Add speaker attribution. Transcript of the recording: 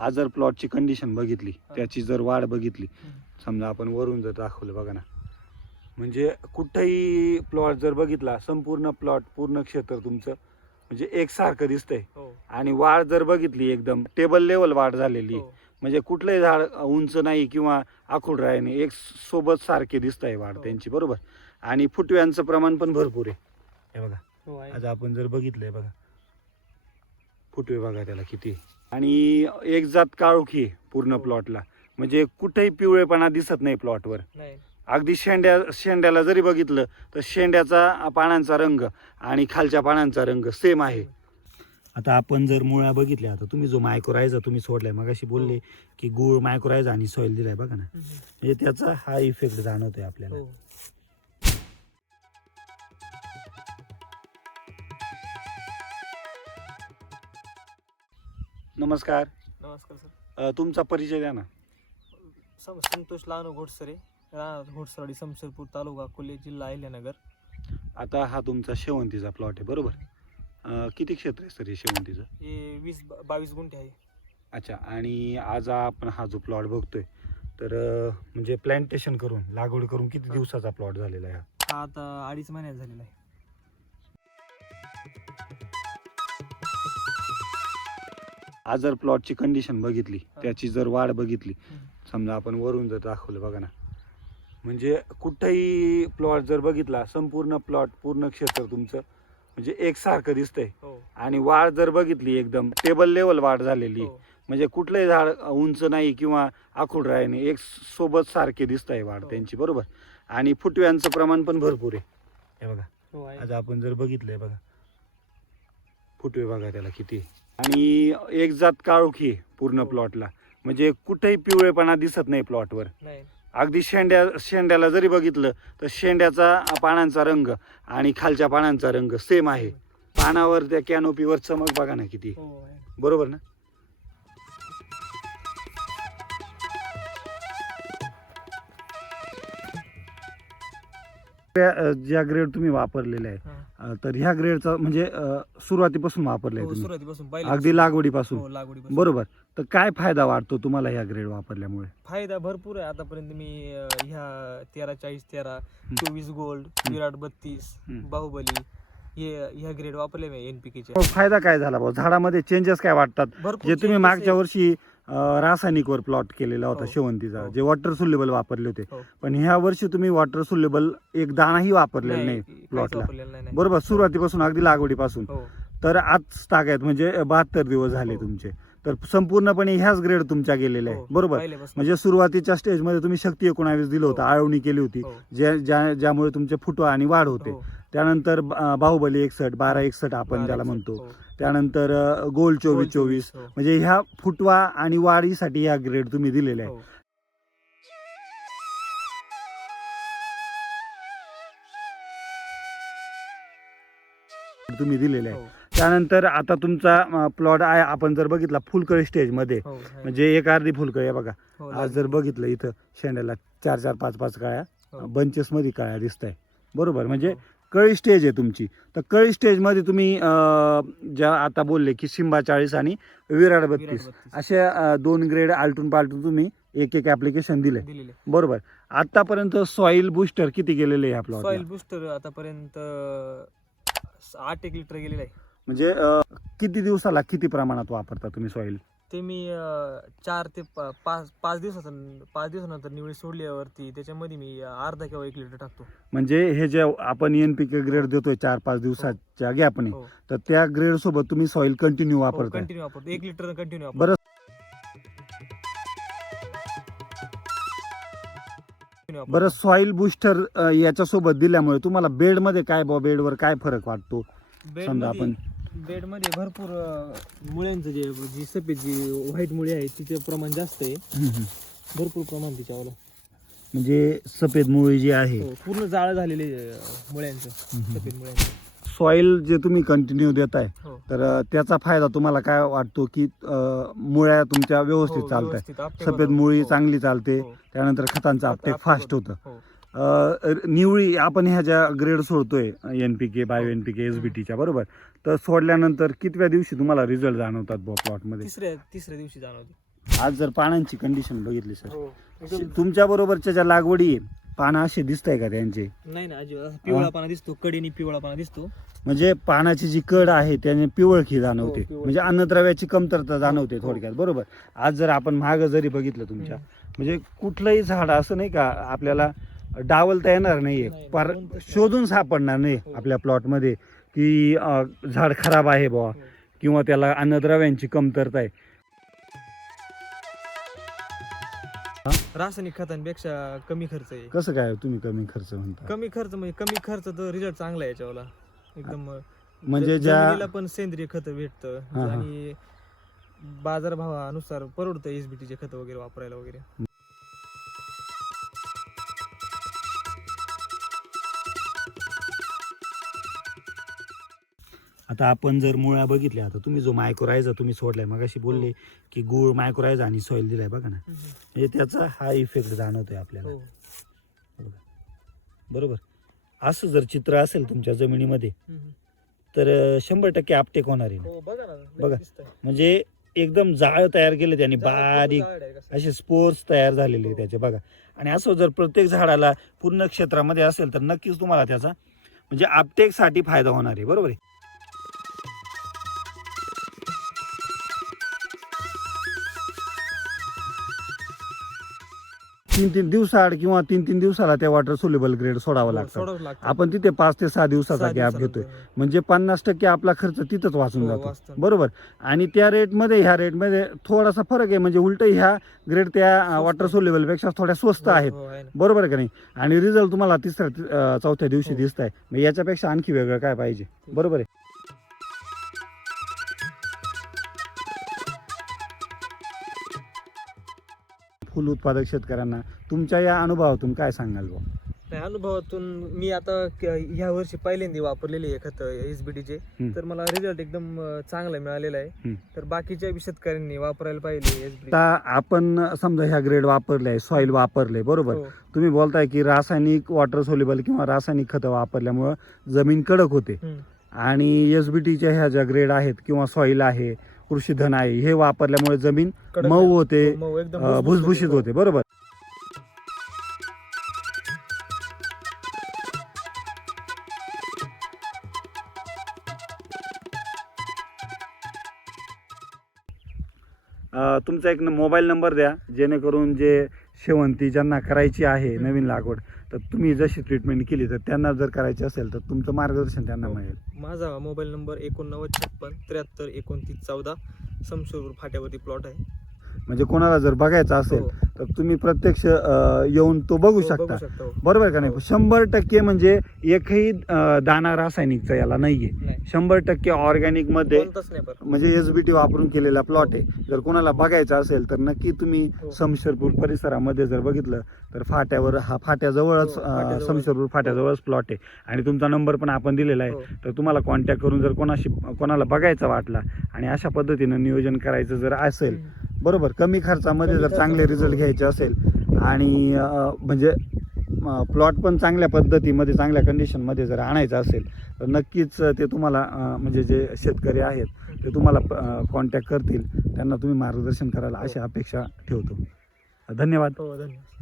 Speaker 1: आज जर प्लॉटची कंडिशन बघितली. त्याची जर वाढ बघितली. समजा आपण वरून जर दाखवलं बघा ना. म्हणजे कुठंही प्लॉट जर बघितला संपूर्ण प्लॉट पूर्ण क्षेत्र तुमचं म्हणजे एकसारखं दिसतंय.
Speaker 2: हो.
Speaker 1: आणि वाढ जर बघितली एकदम टेबल लेवल वाढ झालेली.
Speaker 2: हो.
Speaker 1: म्हणजे कुठलंही झाड उंच नाही किंवा आखूड राहणे एक सोबत सारखे दिसत आहे वाढ
Speaker 2: हो.
Speaker 1: त्यांची बरोबर? आणि फुटव्यांचं प्रमाण पण भरपूर आहे. हे बघा. आज आपण जर बघितलंय बघा. फुटवे बघा त्याला किती. आणि एक जात काळोखी आहे पूर्ण
Speaker 2: हो.
Speaker 1: प्लॉटला. म्हणजे कुठेही पिवळेपणा दिसत नाही प्लॉटवर.
Speaker 2: नाही.
Speaker 1: अगदी शेंड्या शेंड्याला जरी बघितलं तर शेंड्याचा पानांचा रंग आणि खालच्या पानांचा रंग सेम आहे. आता आपण जर मुळ्या बघितल्या आता तुम्ही जो मायक्रोरायझा तुम्ही सोडलाय मग अशी बोलले की गुळ मायक्रोरायझा आणि सॉइल दिलाय बघा ना. म्हणजे त्याचा हा इफेक्ट जाणवतोय आपल्याला.
Speaker 2: हो.
Speaker 1: नमस्कार.
Speaker 2: नमस्कार सर.
Speaker 1: अ, तुमचा परिचय द्या ना.
Speaker 2: सम संतोष लहानू घोडसरे राहणार घोडसरवाडी तालुका कोल्हे जिल्हा अहिल्यानगर.
Speaker 1: आता हा तुमचा शेवंतीचा प्लॉट आहे बरोबर? अ, किती क्षेत्र आहे सर हे शेवंतीचं?
Speaker 2: हे वीस बा- बावीस गुंठे आहे.
Speaker 1: अच्छा आणि आज आपण हा जो प्लॉट बघतोय तर अ, म्हणजे प्लांटेशन करून लागवड करून किती. दिवसाचा प्लॉट झालेला आहे हा?
Speaker 2: हा आता अडीच महिन्यात झालेला आहे.
Speaker 1: आज जर प्लॉटची कंडिशन बघितली. त्याची जर वाढ बघितली. समजा आपण वरून जर दाखवलं बघा ना. म्हणजे कुठंही प्लॉट जर बघितला संपूर्ण प्लॉट पूर्ण क्षेत्र तुमचं म्हणजे एकसारखं दिसतंय.
Speaker 2: हो.
Speaker 1: आणि वाढ जर बघितली एकदम टेबल लेवल वाढ झालेली
Speaker 2: हो.
Speaker 1: म्हणजे कुठलंही झाड उंच नाही किंवा आखूड राहणे एक सोबत सारखे दिसत आहे वाढ
Speaker 2: हो.
Speaker 1: त्यांची बरोबर? आणि फुटव्यांचं प्रमाण पण भरपूर आहे. हे बघा. आज आपण जर बघितलंय बघा. फुटवे बघा त्याला किती. आणि एक जात काळोखी पूर्ण. प्लॉटला. म्हणजे कुठेही पिवळेपणा दिसत नाही प्लॉटवर.
Speaker 2: नाही.
Speaker 1: अगदी शेंड्या शेंड्याला जरी बघितलं तर शेंड्याचा पानांचा रंग आणि खालच्या पानांचा रंग सेम आहे. पानावर त्या कॅनोपीवर चमक बघा ना किती.
Speaker 2: हो
Speaker 1: बरोबर ना? त्या, ज्या ग्रेड तुम्ही वापरलेले आहे
Speaker 2: हा.
Speaker 1: अ, तर ह्या ग्रेडचा म्हणजे अ, सुरुवातीपासून वापरले
Speaker 2: हो
Speaker 1: तुम्ही.
Speaker 2: सुरुवातीपासून
Speaker 1: अगदी. लागवडीपासून.
Speaker 2: हो लागवडीपासून.
Speaker 1: बरोबर. तर काय फायदा वाटतो तुम्हाला ह्या ग्रेड वापरल्यामुळे?
Speaker 2: फायदा भरपूर आहे. आतापर्यंत मी अं, ह्या तेरा चाळीस तेरा चोवीस गोल्ड विराट बत्तीस
Speaker 1: हम्म.
Speaker 2: बाहुबली हे ह्या ग्रेड वापरले मी एनपीकेचे
Speaker 1: मग फायदा काय झाला भाऊ? झाडामध्ये चेंजेस काय वाटतात?
Speaker 2: भरपूर
Speaker 1: जे तुम्ही
Speaker 2: changes
Speaker 1: मागच्या
Speaker 2: आहे.
Speaker 1: वर्षी रासायनिकवर प्लॉट केलेला होता
Speaker 2: हो.
Speaker 1: शेवंतीचा
Speaker 2: हो.
Speaker 1: जे वॉटर सुलेबल वापरले होते
Speaker 2: हो.
Speaker 1: पण ह्या वर्षी तुम्ही वॉटर सुलेबल एक दाणाही वापरलेला नाही प्लॉटला. बरोबर सुरुवातीपासून अगदी लागवडीपासून तर आज तागायत म्हणजे बहात्तर दिवस झाले. तुमचे तर संपूर्णपणे ह्याच ग्रेड तुमच्या गेलेल्या आहे
Speaker 2: हो,
Speaker 1: बरोबर
Speaker 2: पहिल्यापासून.
Speaker 1: म्हणजे सुरुवातीच्या स्टेजमध्ये तुम्ही शक्ती एकोणावीस दिलं होतं
Speaker 2: हो.
Speaker 1: आळवणी केली होती
Speaker 2: हो,
Speaker 1: ज्या ज्या- ज्यामुळे तुमचे फुटवा आणि वाढ होते
Speaker 2: हो.
Speaker 1: त्यानंतर अ, बाहुबली एकसठ बारा एकसठ आपण
Speaker 2: एकसठ,
Speaker 1: म्हणतो
Speaker 2: हो.
Speaker 1: त्यानंतर अ, गोल चोवीस चोवीस
Speaker 2: हो.
Speaker 1: म्हणजे ह्या फुटवा आणि वाढीसाठी ह्या ग्रेड तुम्ही दिलेले आहे
Speaker 2: हो.
Speaker 1: तुम्ही दिलेले आहे
Speaker 2: हो,
Speaker 1: त्यानंतर आता तुमचा प्लॉट आहे आपण जर बघितला फुलकळी स्टेजमध्ये
Speaker 2: हो, आहे.
Speaker 1: म्हणजे एक अर्धी फुलकळी आहे बघा.
Speaker 2: हो,
Speaker 1: आज जर बघितलं इथं शेंड्याला चार चार पाच पाच काळ्या
Speaker 2: हो.
Speaker 1: बंचेस मध्ये काळ्या दिसत आहे बरोबर? म्हणजे
Speaker 2: हो.
Speaker 1: कळी स्टेज आहे तुमची. तर कळी स्टेजमध्ये तुम्ही ज्या आता बोलले की सिंबा चाळीस आणि विराट
Speaker 2: विराट
Speaker 1: बत्तीस.
Speaker 2: बत्तीस.
Speaker 1: असे अं, दोन ग्रेड आलटून पालटून तुम्ही एक एक ऍप्लिकेशन दिले बरोबर? आतापर्यंत सॉइल बुस्टर किती गेलेले ह्या
Speaker 2: सॉइल
Speaker 1: प्लॉट
Speaker 2: बुस्टर आतापर्यंत आठ एक लिटर गेलेलं आहे.
Speaker 1: म्हणजे अं, किती दिवसाला किती प्रमाणात वापरता तुम्ही सॉइल
Speaker 2: ते मी अं, चार ते पा- पाच पाच दिवसाचा पाच दिवसानंतर निवडी सोडल्यावरती त्याच्यामध्ये मी अं, अर्धा किंवा एक लिटर टाकतो.
Speaker 1: म्हणजे हे जे आपण एनपीके ग्रेड देतोय चार पाच दिवसाच्या गॅपने
Speaker 2: हो.
Speaker 1: तर त्या ग्रेड सोबत तुम्ही सॉइल कंटिन्यू वापरताय.
Speaker 2: कंटिन्यू वापरतो. एक लिटर कंटिन्यू
Speaker 1: बरं. बरं सॉइल बुस्टर याच्यासोबत दिल्यामुळे तुम्हाला बेडमध्ये काय बा बेडवर काय फरक वाटतो? समजा आपण
Speaker 2: बेडमध्ये भरपूर अं, मुळ्यांचं जे जी सफेद जी व्हाईट मुळे आहे तिचे प्रमाण जास्त आहे भरपूर प्रमाण तिच्यावर
Speaker 1: म्हणजे सफेद मुळी जी आहे
Speaker 2: हो, पूर्ण जाळ झालेले अं, मुळ्यांचं सफेद मुळ्यांचं
Speaker 1: सॉइल जे तुम्ही कंटिन्यू देताय
Speaker 2: हो
Speaker 1: तर अं, त्याचा फायदा तुम्हाला काय वाटतो की अं, मुळ्या तुमच्या व्यवस्थित
Speaker 2: हो,
Speaker 1: चालत
Speaker 2: व्यवस्थित uptake
Speaker 1: सफेद. मुळी
Speaker 2: हो,
Speaker 1: चांगली चालते
Speaker 2: हो.
Speaker 1: त्यानंतर खतांचं
Speaker 2: uptake
Speaker 1: फास्ट
Speaker 2: होतं.
Speaker 1: होतं
Speaker 2: हो.
Speaker 1: निवळी आपण ह्या ज्या ग्रेड सोडतोय एनपीके बायो
Speaker 2: हो.
Speaker 1: एनपीके एसबीटीच्या बरोबर? तर सोडल्यानंतर कितव्या दिवशी तुम्हाला रिझल्ट जाणवतात बुवा प्लॉटमध्ये
Speaker 2: तिसऱ्या तिसऱ्या दिवशी जाणवते.
Speaker 1: आज जर पानांची कंडिशन बघितली सर
Speaker 2: हो
Speaker 1: तुमच्या बरोबरच्या ज्या लागवडी आहे पानं असे दिसत आहे का त्यांचे?
Speaker 2: नाही ना अजिबात. पिवळापणा दिसतो कडेने पिवळापणा दिसतो.
Speaker 1: म्हणजे पानाची जी कड आहे त्याने पिवळखी जाणवते.
Speaker 2: हो, पिवळखी.
Speaker 1: म्हणजे अन्नद्रव्याची कमतरता जाणवते
Speaker 2: हो.
Speaker 1: थोडक्यात बरोबर? आज जर आपण महाग जरी बघितलं तुमच्या म्हणजे कुठलंही झाड असं नाही का आपल्याला डावलता येणार नाहीये
Speaker 2: नाही,
Speaker 1: पर. शोधून सापडणार नाही
Speaker 2: हो.
Speaker 1: आपल्या प्लॉटमध्ये की झाड खराब आहे बुवा
Speaker 2: हो.
Speaker 1: किंवा त्याला अन्नद्रव्यांची कमतरता आहे
Speaker 2: रासायनिक खतांपेक्षा कमी खर्च आहे
Speaker 1: कसं काय तुम्ही कमी खर्च म्हणता
Speaker 2: कमी खर्च म्हणजे कमी खर्च तर रिझल्ट चांगला आहे याच्यावाला एकदम
Speaker 1: म्हणजे ज्या-
Speaker 2: पण सेंद्रिय खत भेटतं. आणि बाजारभावानुसार परवडतं एसबीटी चे खत वगैरे वापरायला वगैरे
Speaker 1: आता आपण जर मुळ्या बघितल्या आता तुम्ही जो मायक्रोरायझा तुम्ही सोडलाय मग अशी बोलले की गुळ मायक्रोरायझा आणि सॉइल दिलाय बघा ना. म्हणजे त्याचा हा इफेक्ट जाणवतोय आपल्याला.
Speaker 2: हो.
Speaker 1: बरोबर. असं जर चित्र असेल तुमच्या जमिनीमध्ये. तर शंभर टक्के आपटेक होणार आहे
Speaker 2: हो बघा.
Speaker 1: म्हणजे एकदम जाळ तयार केले त्याने बारीक. असे स्पोर्स तयार झालेले
Speaker 2: हो.
Speaker 1: त्याचे बघा. आणि असं जर प्रत्येक झाडाला पूर्ण क्षेत्रामध्ये असेल तर नक्कीच तुम्हाला त्याचा म्हणजे आपटेकसाठी फायदा होणार आहे. बरोबर आहे? तीन तीन दिवसाआड किंवा तीन तीन दिवसाला त्या वॉटर सोल्युबल ग्रेड सोडावं लागतं
Speaker 2: सोडावं लागतं.
Speaker 1: आपण तिथे पाच ते सहा दिवसाचा
Speaker 2: सहा
Speaker 1: गॅप. घेतोय म्हणजे पन्नास टक्के आपला खर्च तिथंच वाचून
Speaker 2: हो,
Speaker 1: जातो
Speaker 2: वाचतं.
Speaker 1: बरोबर आणि त्या रेटमध्ये ह्या रेटमध्ये थोडासा फरक आहे म्हणजे उलट ह्या ग्रेड त्या. वॉटर सोल्युबलपेक्षा थोड्या स्वस्त
Speaker 2: हो,
Speaker 1: आहेत
Speaker 2: हो, आहे ना.
Speaker 1: बरोबर आहे का नाही आणि रिझल्ट तुम्हाला तिसऱ्या अं, चौथ्या दिवशी
Speaker 2: हो.
Speaker 1: दिसत आहे मग याच्यापेक्षा आणखी वेगळं काय पाहिजे बरोबर आहे फुल उत्पादक शेतकऱ्यांना तुमच्या या अनुभवातून काय सांगाल बुवा?
Speaker 2: नाही, अनुभवातून मी आता क- ह्या वर्षी पहिल्यांदा वापरलेली आहे खत एसबीटीचे
Speaker 1: हम्म.
Speaker 2: तर मला रिझल्ट एकदम अं, चांगला मिळालेला आहे. तर बाकीच्या बी शेतकऱ्यांनी वापरायला पाहिजे
Speaker 1: आता आपण समजा ह्या ग्रेड वापरले सॉइल वापरले बरोबर
Speaker 2: हो.
Speaker 1: तुम्ही बोलताय की रासायनिक वॉटर सोल्युबल किंवा रासायनिक खतं वापरल्यामुळं जमीन कडक होते आणि एस बी टीच्या ह्या ज्या ग्रेड आहेत किंवा सॉइल आहे कृषीधन आहे हे वापरल्यामुळे जमीन मऊ. होते भुसभुशीत होते बरोबर तुमचा एक मोबाईल नंबर द्या जेणेकरून जे शेवंती ज्यांना करायची आहे नवीन लागवड तर तुम्ही जशी ट्रीटमेंट केली तर त्यांना जर करायची असेल तर तुमचं मार्गदर्शन त्यांना
Speaker 2: हो.
Speaker 1: मिळेल.
Speaker 2: माझा मोबाईल नंबर एकोणनव्वद छप्पन त्र्याहत्तर एकोणतीस चौदा समशेरपूर फाट्यावरती प्लॉट आहे.
Speaker 1: म्हणजे कोणाला जर बघायचं असेल
Speaker 2: हो.
Speaker 1: तर तुम्ही प्रत्यक्ष येऊन तो बघू
Speaker 2: हो,
Speaker 1: शकता. बरोबर का नाही
Speaker 2: हो.
Speaker 1: शंभर टक्के म्हणजे एकही दाना रासायनिकचा याला नाहीये
Speaker 2: नाही
Speaker 1: शंभर टक्के
Speaker 2: ऑर्गॅनिकमध्ये
Speaker 1: म्हणजे एस बी टी वापरून केलेला प्लॉट आहे जर कोणाला बघायचं असेल तर नक्की तुम्ही. समशेरपूर परिसरामध्ये जर बघितलं तर फाट्यावर हा फाट्याजवळच. समशेरपूर फाट्याजवळच प्लॉट आहे आणि तुमचा नंबर पण आपण दिलेला आहे. तर तुम्हाला कॉन्टॅक्ट करून जर कोणाशी कोणाला बघायचा वाटला आणि अशा पद्धतीनं नियोजन करायचं जर असेल. बरोबर. कमी खर्चामध्ये जर चांगले रिझल्ट. घ्यायचे असेल आणि म्हणजे प्लॉट पण चांगल्या पद्धतीमध्ये चांगल्या कंडिशनमध्ये जर आणायचं असेल तर नक्कीच ते तुम्हाला म्हणजे जे शेतकरी आहेत ते तुम्हाला कॉन्टॅक्ट करतील. त्यांना तुम्ही मार्गदर्शन कराल अशी अपेक्षा ठेवतो. धन्यवाद.
Speaker 2: हो धन्यवाद.